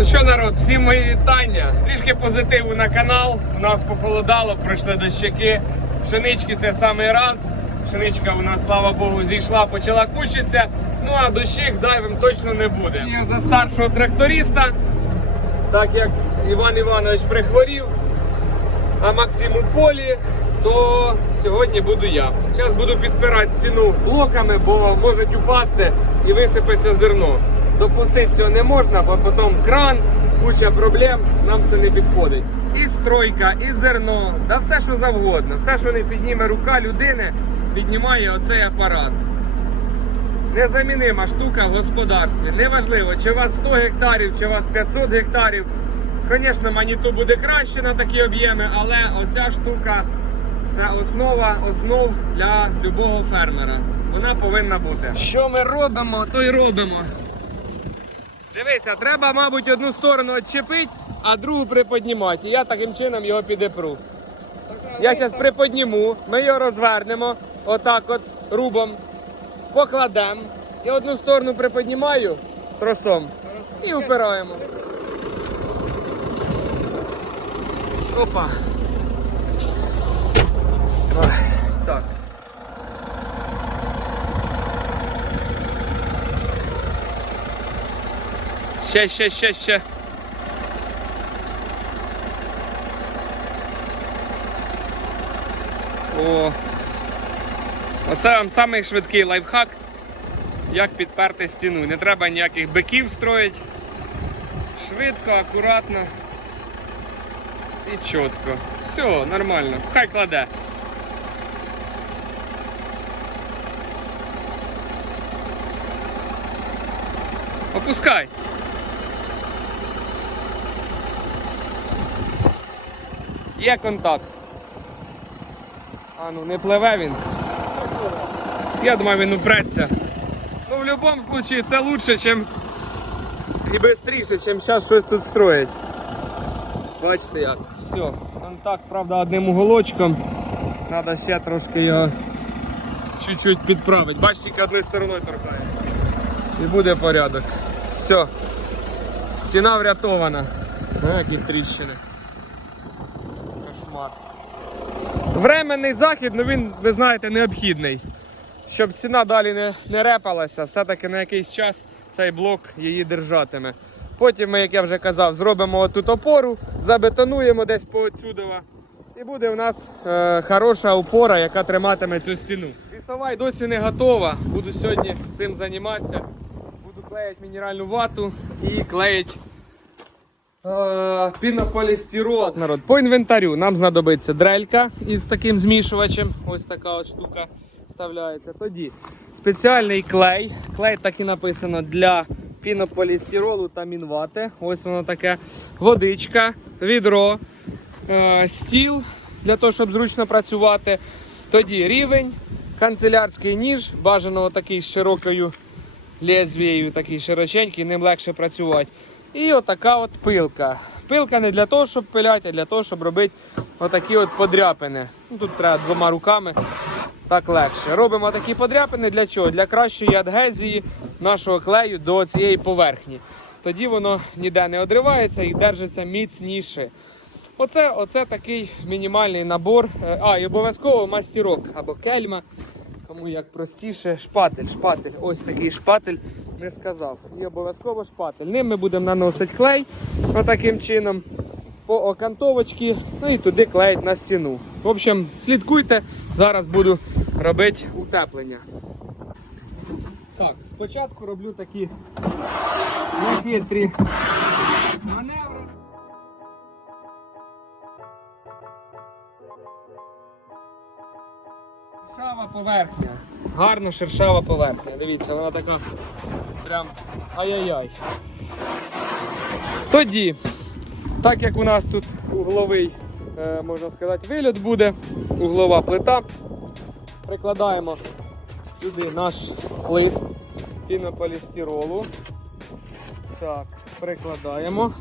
Ну що, народ, всім мої вітання. Трішки позитиву на канал. У нас похолодало, пройшли дощаки. Пшенички це самий раз. Пшеничка у нас, слава Богу, зійшла, почала кущитися. Ну а дощик зайвим точно не буде. Я за старшого тракториста, так як Іван Іванович прихворів, а Максим у полі, то сьогодні буду я. Зараз буду підпирати стіну блоками, бо можуть упасти і висипеться зерно. Допустити цього не можна, бо потім кран, куча проблем, нам це не підходить. І стройка, і зерно, да все, що завгодно. Все, що не підніме рука людини, піднімає оцей апарат. Незамінима штука в господарстві. Неважливо, чи у вас 100 гектарів, чи у вас 500 гектарів. Звісно, маніту буде краще на такі об'єми, але оця штука це основа основ для любого фермера. Вона повинна бути. Що ми робимо, то й робимо. Дивися, треба, мабуть, одну сторону відчепити, а другу приподнімати. І я таким чином його підепру. Я зараз приподніму, ми його розвернемо, отак от рубом, покладемо. І одну сторону приподнімаю тросом і впираємо. Опа. Так. Ще, ще, ще, ще. О. Оце вам самий швидкий лайфхак, як підперти стіну. Не треба ніяких биків строїти. Швидко, акуратно і чітко. Все, нормально. Хай кладе. Опускай. Є контакт. А ну не пливе він. Я думаю, він упреться. Ну, в будь-якому випадку це лучше, чим і швидше, чим зараз щось тут строїть. Бачите як. Все, контакт, правда, одним уголочком. Треба ще трошки його чуть-чуть підправити. Бачите, тільки одною стороною торкається. І буде порядок. Все. Стіна врятована. На яких тріщини. Кошмар. Временний захід, ну він, ви знаєте, необхідний. Щоб ціна далі не, не репалася, все-таки на якийсь час цей блок її держатиме. Потім ми, як я вже казав, зробимо тут опору, забетонуємо десь по отсюдова. І буде в нас е, хороша опора, яка триматиме цю стіну. Лісова й досі не готова. Буду сьогодні цим займатися. Буду клеїти мінеральну вату і клеїти е, пінополістирол. Народ, по інвентарю нам знадобиться дрелька із таким змішувачем. Ось така от штука вставляється. Тоді спеціальний клей. Клей так і написано для пінополістиролу та мінвати. Ось воно таке. Водичка, відро, е, стіл для того, щоб зручно працювати. Тоді рівень, канцелярський ніж, бажано такий з широкою лезвією, такий широченький, ним легше працювати. І отака от пилка. Пилка не для того, щоб пиляти, а для того, щоб робити отакі от подряпини. Ну, тут треба двома руками, так легше. Робимо такі подряпини для чого? Для кращої адгезії нашого клею до цієї поверхні. Тоді воно ніде не одривається і держиться міцніше. Оце, оце такий мінімальний набор. Е, А, і обов'язково мастірок або кельма. Кому як простіше, шпатель, шпатель. Ось такий шпатель не сказав. І обов'язково шпатель. Ним ми будемо наносити клей отаким чином по окантовочці, ну і туди клеїть на стіну. В общем, слідкуйте, зараз буду робити утеплення. Так, спочатку роблю такі нехитрі маневри. Шершава поверхня. Гарно шершава поверхня. Дивіться, вона така прям ай-яй-яй. Тоді, так як у нас тут угловий, е, можна сказати, вильот буде, углова плита, прикладаємо сюди наш лист пінополістиролу. Так, прикладаємо.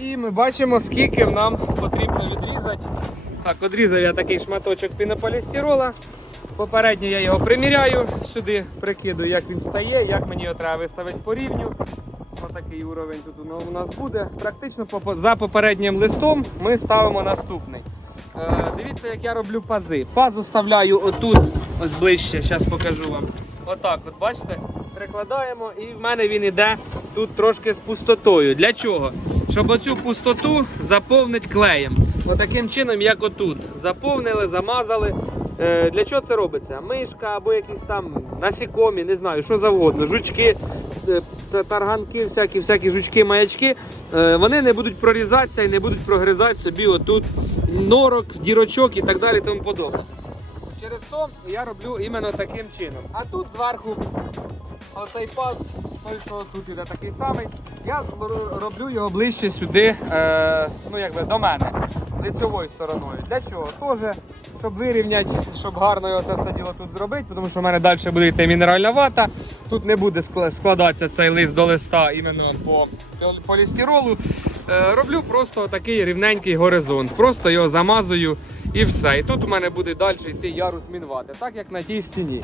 І ми бачимо, скільки нам потрібно відрізати. Так, відрізав я такий шматочок пінополістирола. Попередньо я його приміряю, сюди прикидую, як він стає, як мені його треба виставити по рівню. Отакий уровень тут у- нас буде. Практично за попереднім листом ми ставимо наступний. Е, дивіться, як я роблю пази. Паз оставляю отут, ось ближче, зараз покажу вам. Отак, от бачите, прикладаємо і в мене він іде тут трошки з пустотою. Для чого? Щоб оцю пустоту заповнити клеєм. Отаким чином, як отут. Заповнили, замазали. Е, Для чого це робиться? Мишка або якісь там насікомі, не знаю, що завгодно, жучки, е, тарганки, всякі, всякі жучки, маячки, е, вони не будуть прорізатися і не будуть прогризати собі отут норок, дірочок і так далі. Тому подобне. Через то я роблю іменно таким чином. А тут зверху оцей паз, той, що тут іде такий самий, я роблю його ближче сюди, е, ну якби до мене, лицевою стороною. Для чого? Теж, щоб вирівняти, щоб гарно його це все діло тут зробити, тому що в мене далі буде йти мінеральна вата. Тут не буде складатися цей лист до листа іменно по пол- полістиролу. Е, роблю просто такий рівненький горизонт. Просто його замазую і все. І тут у мене буде далі йти ярус мінвати, так як на тій стіні.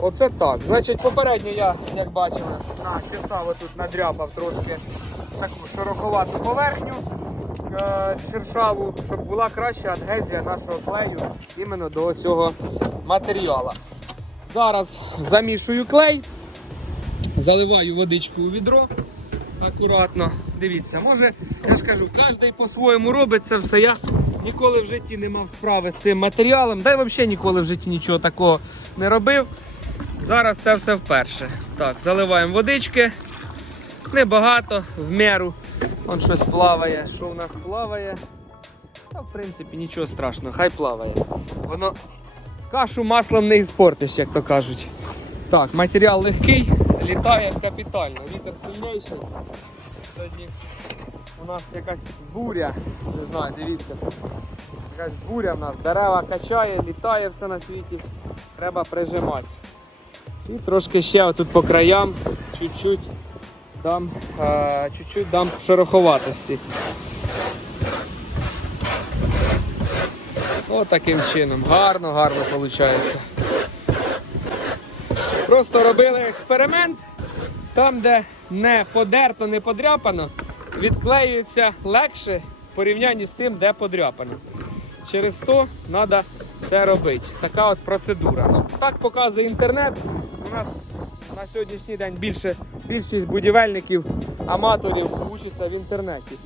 Оце так. Значить, попередньо я, як бачили, на чесав тут надряпав трошки таку шероховату поверхню е, шершаву, щоб була краща адгезія нашого клею іменно до цього матеріалу. Зараз замішую клей, заливаю водичку у відро акуратно. Дивіться, може, я ж кажу, кожен по-своєму робить це все. Я ніколи в житті не мав справи з цим матеріалом, да й взагалі ніколи в житті нічого такого не робив. Зараз це все вперше. Так, заливаємо водички. Небагато, в меру. Вон щось плаває. Що в нас плаває? Та, в принципі, нічого страшного, хай плаває. Воно кашу маслом не іспортиш, як то кажуть. Так, матеріал легкий, літає капітально. Вітер сильніший. Сьогодні у нас якась буря. Не знаю, дивіться. Якась буря в нас. Дерева качає, літає все на світі. Треба прижимати. І трошки ще отут по краям, чуть-чуть дам, е, чуть-чуть дам шероховатості. Ось таким чином. Гарно, гарно виходить. Просто робили експеримент. Там, де не подерто, не подряпано, відклеюється легше в порівнянні з тим, де подряпано. Через то треба це робити. Така от процедура. Ну, так показує інтернет. У нас на сьогоднішній день більше, більшість будівельників, аматорів учаться в інтернеті.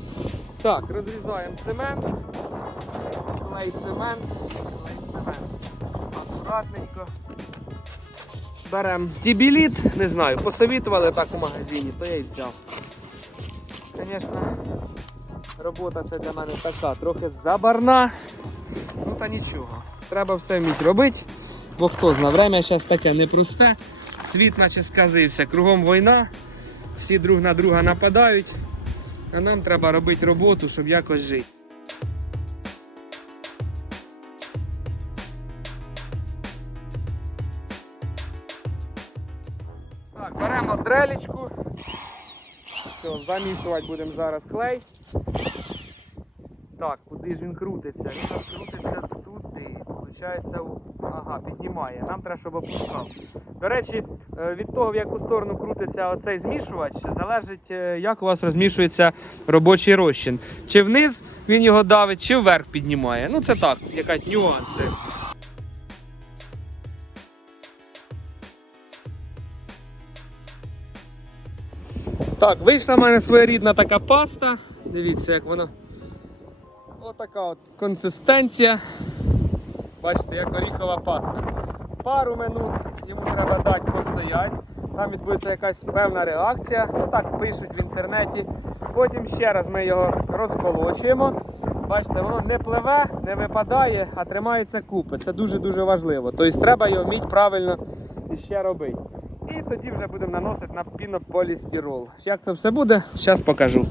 Так, розрізаємо цемент, клей цемент, клей цемент. Акуратненько. Беремо тібіліт, не знаю, посовітували так у магазині, то я і взяв. Звісно, робота це для мене така, трохи забарна. Ну та нічого. Треба все вміти робити. Бо хто знає, время зараз таке непросте. Світ наче сказився, кругом війна, всі друг на друга нападають. А нам треба робити роботу, щоб якось жити. Так, беремо дрелічку. Все, замішувати будемо зараз клей. Так, куди ж він крутиться? Він крутиться у- ага, піднімає. Нам треба, щоб опускав. До речі, е, від того, в яку сторону крутиться оцей змішувач, залежить, е, як у вас розмішується робочий розчин. Чи вниз він його давить, чи вверх піднімає. Ну це так, якась нюанси. Так, вийшла в мене своєрідна така паста. Дивіться, як вона. Отака от консистенція. Бачите, як оріхова паста. Пару минут йому треба дати постояти. Там відбудеться якась певна реакція. Ну так пишуть в інтернеті. Потім ще раз ми його розколочуємо. Бачите, воно не пливе, не випадає, а тримається купи. Це дуже-дуже важливо. Тобто треба його вміти правильно іще робити. І тоді вже будемо наносити на пінополістирол. Як це все буде, зараз покажу.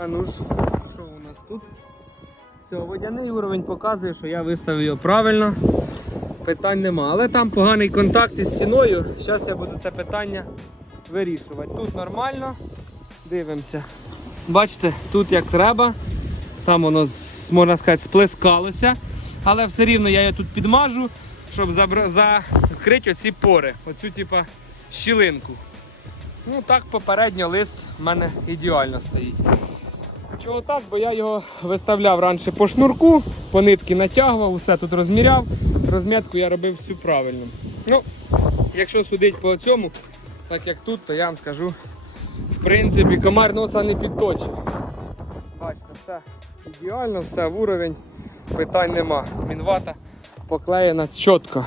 А ну ж, що у нас тут? Все, водяний уровень показує, що я виставив його правильно. Питань нема. Але там поганий контакт із стіною. Зараз я буду це питання вирішувати. Тут нормально. Дивимося. Бачите, тут як треба. Там воно, можна сказати, сплескалося. Але все рівно я його тут підмажу, щоб закрити оці пори, оцю типа щілинку. Ну так попередньо лист в мене ідеально стоїть. Чого так? Бо я його виставляв раніше по шнурку, по нитки натягував, усе тут розміряв. Розмітку я робив всю правильно. Ну, якщо судити по цьому, так як тут, то я вам скажу, в принципі, комар носа не підточив. Бачите, все ідеально, все в уровень, питань нема. Мінвата поклеєна чітко.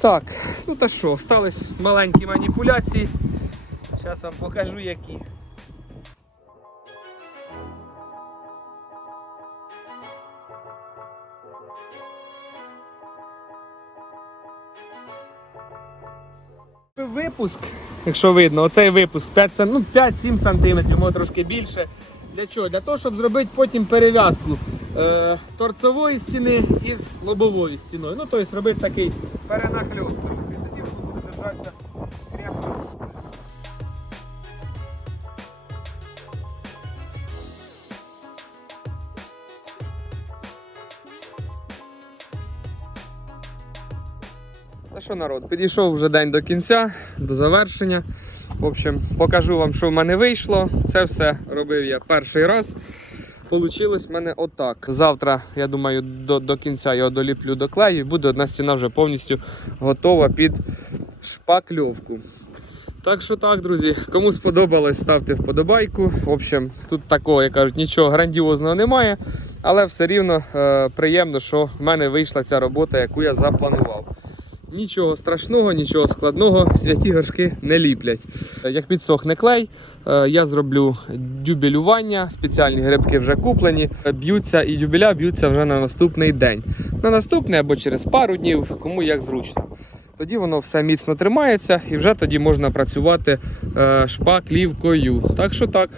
Так, ну та що, стались маленькі маніпуляції. Зараз вам покажу які. Випуск, якщо видно, оцей випуск 5-7 ну, 5-7 см, може трошки більше. Для чого? Для того, щоб зробити потім перев'язку е, торцової стіни із лобовою стіною. Ну, тобто робити такий перенахльост. І тоді буде держатися що народ, підійшов вже день до кінця, до завершення. В общем, покажу вам, що в мене вийшло. Це все робив я перший раз. Получилось в мене отак. Завтра, я думаю, до, до кінця його доліплю до клею і буде одна стіна вже повністю готова під шпакльовку. Так що так, друзі, кому сподобалось, ставте вподобайку. В общем, тут такого, як кажуть, нічого грандіозного немає, але все рівно е, приємно, що в мене вийшла ця робота, яку я запланував. Нічого страшного, нічого складного, святі горшки не ліплять. Як підсохне клей, е, я зроблю дюбелювання, спеціальні грибки вже куплені. Б'ються і дюбеля б'ються вже на наступний день. На наступний або через пару днів, кому як зручно. Тоді воно все міцно тримається і вже тоді можна працювати е, шпаклівкою. Так що так.